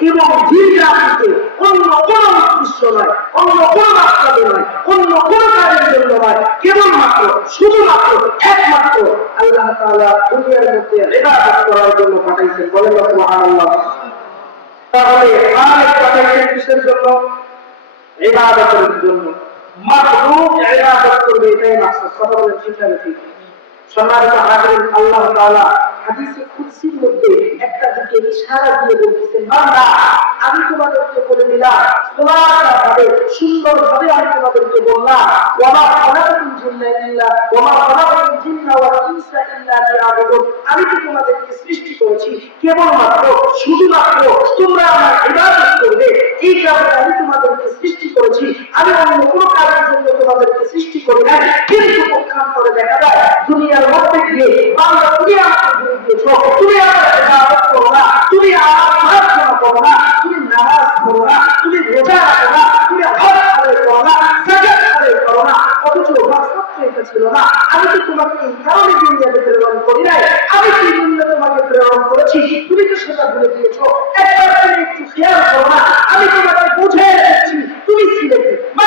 এবং জাতিকে অন্য কোন উদ্দেশ্য নয়, অন্য কোন রাস্তাতে নয়, অন্য কোন কাজের জন্য নয়, কেবলমাত্র, শুধুমাত্র একমাত্র আল্লাহ তাআলা দুনিয়ার মধ্যে ইবাদত করার জন্য পাঠাইছেন। বলেন সুবহানাল্লাহ। তাহলে পাঠাইছেন কিসের জন্য? ইবাদতের জন্য। ইবাদত করবে, এটাই মাকসাদ। ঠিক ঠিক? সম্মানিত আল্লাহ তাআলা হাদিসে কুদসির মধ্যে একটা দিকে ইশারা দিয়ে বলতেছেন বান্দা, আমি তোমাদেরকে বলে দিলাম আমি তোমাদেরকে বললাম ওমা ইল্লা ওমা জিন্না ওয়াল ইনসা ইল্লা আমি তো তোমাদেরকে সৃষ্টি করেছি? কেবলমাত্র শুধুমাত্র তোমরা আমার ইবাদত করবে, এই কারণে আমি তোমাদেরকে সৃষ্টি করেছি। তুমি তো সেটা ভুলে দিয়েছ, একবার তুমি একটু খেয়াল করো না। আমি তোমাকে বুঝে দিচ্ছি, তুমি ছিলে মা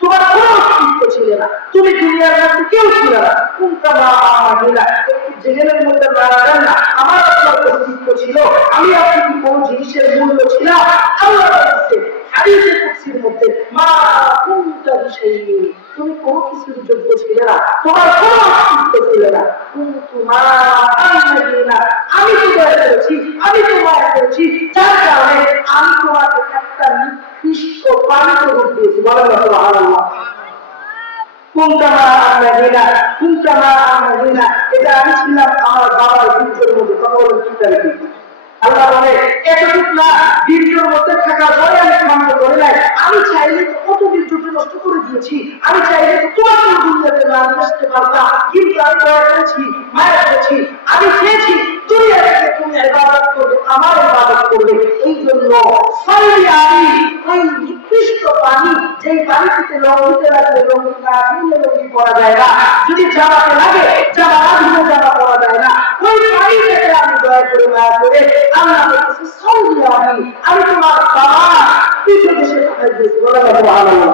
তোমার কোনো অস্তিত্ব ছিল না। তুমি দুনিয়ার মধ্যে কেউ ছিল না। কোনটা মা একটু জেহেনের মধ্যে মারা যান না। আমার আপনার অস্তিত্ব ছিল। আমি আপনি কি কোনো জিনিসের মূল্য ছিলাম আল্লাহ মধ্যে, মা কোনটা বিষয় তুমি কোনো কিছুর যোগ্য ছিলে না। তোমার কোনো অস্তিত্ব ছিল না। আমি তো দয়া করেছি, আমি যার কারণে আমি তোমাকে একটা পানিত রূপ দিয়েছি। এটা আমি ছিলাম আমার বাবার আল্লাহ বলে না, বীর্যের মধ্যে থাকার আমি চাইলে তো কত বীর্যকে নষ্ট করে দিয়েছি। আমি চাইলে তো তোমার কোনো দুনিয়াতে না আসতে পারতাম। কিন্তু আমি দয়া করেছি, মায়া করেছি। আমি চেয়েছি দুনিয়া থেকে তুমি ইবাদত করবে, আমার ইবাদত করবে। এই জন্য সারি আমি ওই নিকৃষ্ট পানি যেই পানিতে লঙ্ঘিতে লাগলে লঙ্ঘি না দিলে পরা যায় না। যদি জামাতে লাগে জামা না জামা পরা যায় না। ওই পানিটাকে আমি দয়া করে মায়া করে আল্লাহ সারি আমি আমি তোমার বাবা। পিছু দেশে সুবহানাল্লাহ।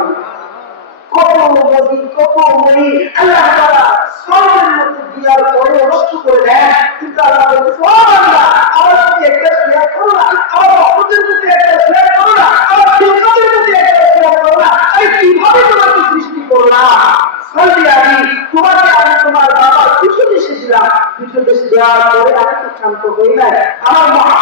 পরে নষ্ট করে দেয়। কিন্তু আল্লাহ ও বান্দা আমার প্রতি একটা শেয়ার করো না, আমার ভক্তদের প্রতি একটা না তোমাকে সৃষ্টি করলাম? আমি তোমাকে আমি তোমার বাবার কিছু দেশে দিলাম কিছু দেশে দেওয়ার পরে আমি শান্ত হই নাই। আমার মহাপতের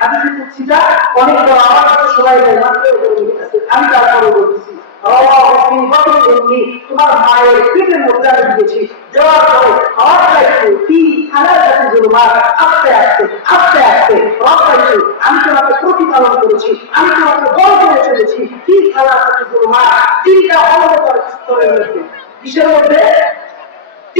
হাদিসে কুদসিটা অনেক বড় আমার কাছে সবাই নেই মাত্র আমি তারপরে বলতেছি। কি তোমাকে প্রতিপালন করেছি, আমি তোমাকে বড় করে চলেছি। কি খানা জাতি জুলমা তিনটা অনবতার স্তরের মধ্যে, কিসের মধ্যে?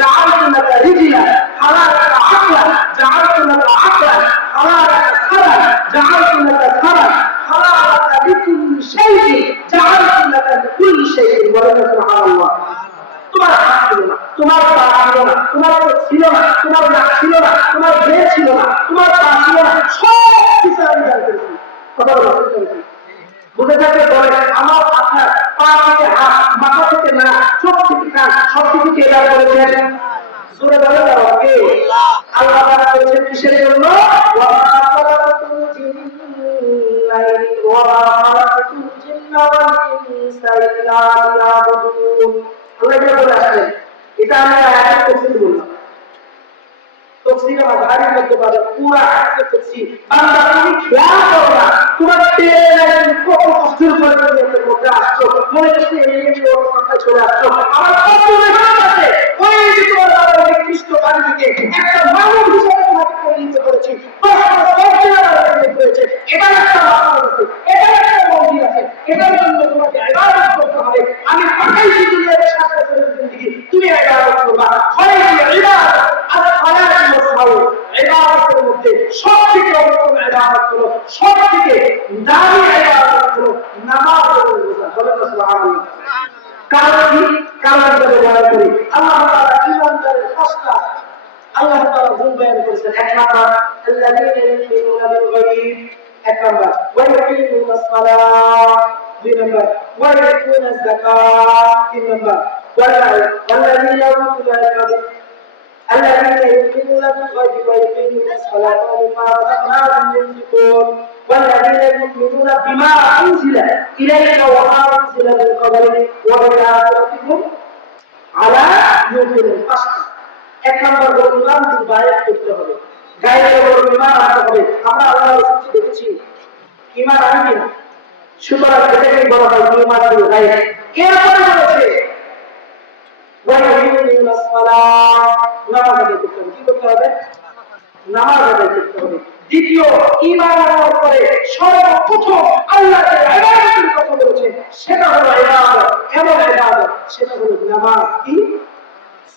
জাআলতু লাকা রিজলা ফালা লাকা আকলা জাআলতু লাকা আকলা ফালা লাকা সারা জাআলতু লাকা সারা ফালা লাকা লিকুল্লি শাইইন জাআলতু লাকা লিকুল্লি শাইইন বলেন সুবহানাল্লাহ তোমার হাত ছিল না তোমার পা ছিল না তোমার চোখ ছিল না তোমার নাক ছিল না তোমার দেহ ছিল না তোমার পা তফসিল তুমি খেয়াল করো না তোমার তুমি এর মধ্যে আসছো। মনে করছি এই من الغيب ويقيمون الصلاة ومما رزقناهم ينفقون والذين يؤمنون بما أنزل إليك وما أنزل من قبلك وبالآخرة هم على يوقنون أصلا এক নম্বর হল ইমান গায়েব করতে হবে গায়েব হল ইমান আনতে হবে আমরা আল্লাহ রসুলকে দেখেছি ইমান আনি কিনা সুতরাং এটাকে বলা হয় ইমান হল গায়েব এরপরে বলেছে ওয়াইয়ুমিনুনা সালাত নামাজ আদায় করতে করতে হবে। নামাজ আদায় করতে হবে। দ্বিতীয় ইমান আনার পরে সর্বপ্রথম আল্লাহকে ইবাদতের কথা বলেছে। সেটা হলো ইবাদত। এমন ইবাদত? সেটা হলো নামাজ কি?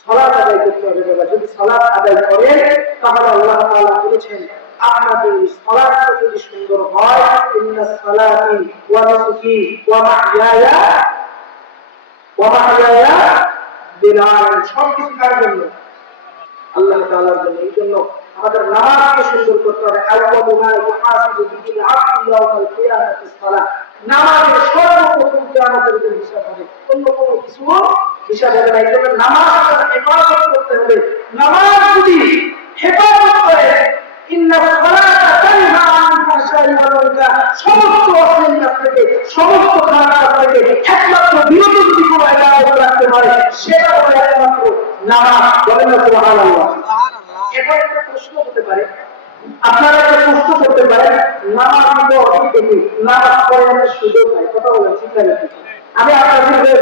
সালাত আদায় করতে হবে বাবা। যদি সালাত আদায় করেন, তাহলে আল্লাহ তাআলা বলেছেন, আপনাদের সালাত যদি সুন্দর হয় ইন্নাস সালাতি ওয়া নুসুকি ওয়া মাহইয়ায়া ওয়া মাহইয়ায়া বিলাল। সব কিছু কার জন্য? আল্লাহ তাআলার জন্য। এই জন্য আমাদের নামাজকে সুন্দর করতে হবে। মা ইউহাসিবু বিল আবদু ইয়াউমাল কিয়ামাতি সালাত নামাজের সর্বপ্রথম কিয়ামতের দিন হিসাব হবে। অন্য কোনো কিছু হিসাব হবে না। এই জন্য নামাজ হেফাজত প্রশ্ন হতে পারে আপনারা একটা প্রশ্ন করতে পারেন নামাজ তো অনেক নামাজ পড়ে সুযোগ হয় কথা বলেন ঠিক আছে আমি আপনাদের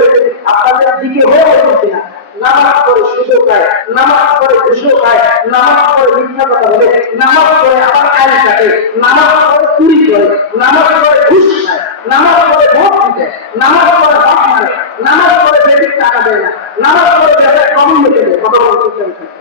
আপনাদের দিকে হয়ে বলছি না নামাজ পড়ে সুযোগ হয় নামাজ পড়ে ঘুষও খায় নামাজ পড়ে মিথ্যা কথা বলে নামাজ পড়ে আবার আইন কাটে নামাজ পড়ে চুরি করে নামাজ পড়ে ঘুষ খায় নামাজ পড়ে ভোট দিতে নামাজ পড়ে হক মারে নামাজ পড়ে বেশি টাকা দেয় না নামাজ পড়ে ব্যবসায় কম লিখে দেয় কথা বলতে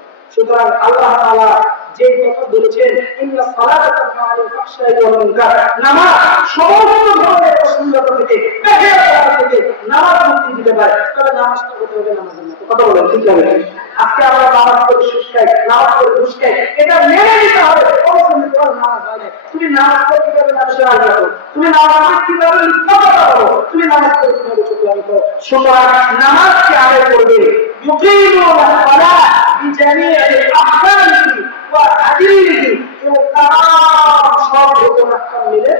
সুতরাং আল্লাহ তাআলা যে কথা বলেছেন, ইন্না সালাতা তানহা ফাহশাই ওয়াল মুনকার। নামাজ সমস্ত ধরনের থেকে থেকে নামাজ মুক্তি দিতে পারে। নামাজটা হবে নামাজের মতো কথা বলেন, ঠিক আছে আজকে আমরা নামাজ করে নামাজ করে এটা মেনে নিতে হবে। তোমার নামাজ হয় তুমি নামাজ করে কীভাবে মানুষের আগে তুমি নামাজ করে কীভাবে তুমি নামাজ করে কীভাবে সুতরাং নামাজকে করবে। ইউকিমুনা সালাহ সব ঘটনাক্রম মিলে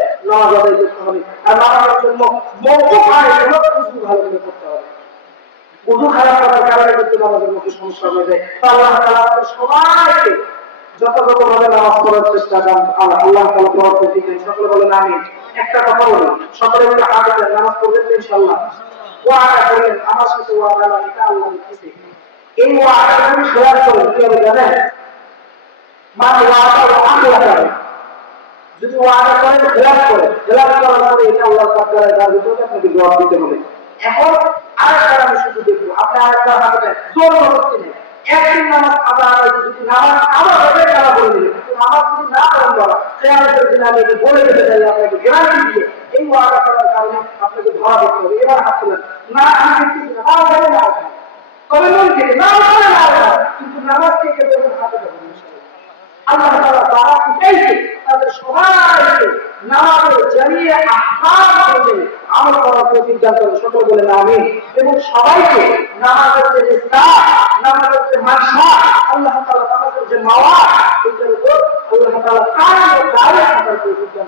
নামাজ পড়ার চেষ্টা আল্লাহ তাআলা সকলে বলেন একটা কথা বলি, সকলে একটু হাত নামাজ পড়বেন ইনশাআল্লাহ। ওয়াদা করেন আমার সাথে ওয়াদা এটা আল্লাহ এই ওয়াদা যদি খেয়াল কি হবে, জানেন? মানে ওয়াদা করে। যদি ওয়াদা করেন খেলাফ করে। খেলাফ করার পরে এটা আল্লাহ তাআলা তার ভিতরে আপনাকে জবাব দিতে হবে। এখন আরেকটা আমি শুধু দেখব। আপনি আরেকটা হাতে দেন জোর করতে নেই। একদিন নামাজ হয় যদি নামাজ আবার হবে, তারা বলে কিন্তু নামাজ যদি না করেন বলা কেয়ামতের দিন আমি একে বলে দিতে চাই, আপনাকে গ্যারান্টি দিয়ে। এই ওয়াদা করার কারণে আপনাকে ধরা দিতে হবে। এবার হাত না, আমি দেখতেছি না না। তবে মন থেকে নামাজ হবে না হবে না। কিন্তু নামাজ থেকে বলবেন হাতে দেবেন আল্লাহ তাআলা যারা উঠাইছে, তাদের সবাইকে নামাজের জানিয়ে আহ্বান করবে আমল করার দান করুন, সকল বলেন আমিন এবং সবাইকে নামাজের যে নিস্তার নামাজের যে মানসা, আল্লাহ তাআলা নামাজের যে মাওয়া এটার উপর আল্লাহ তাআলা কায়েম ও দাঁড়িয়ে থাকার তৌফিক দান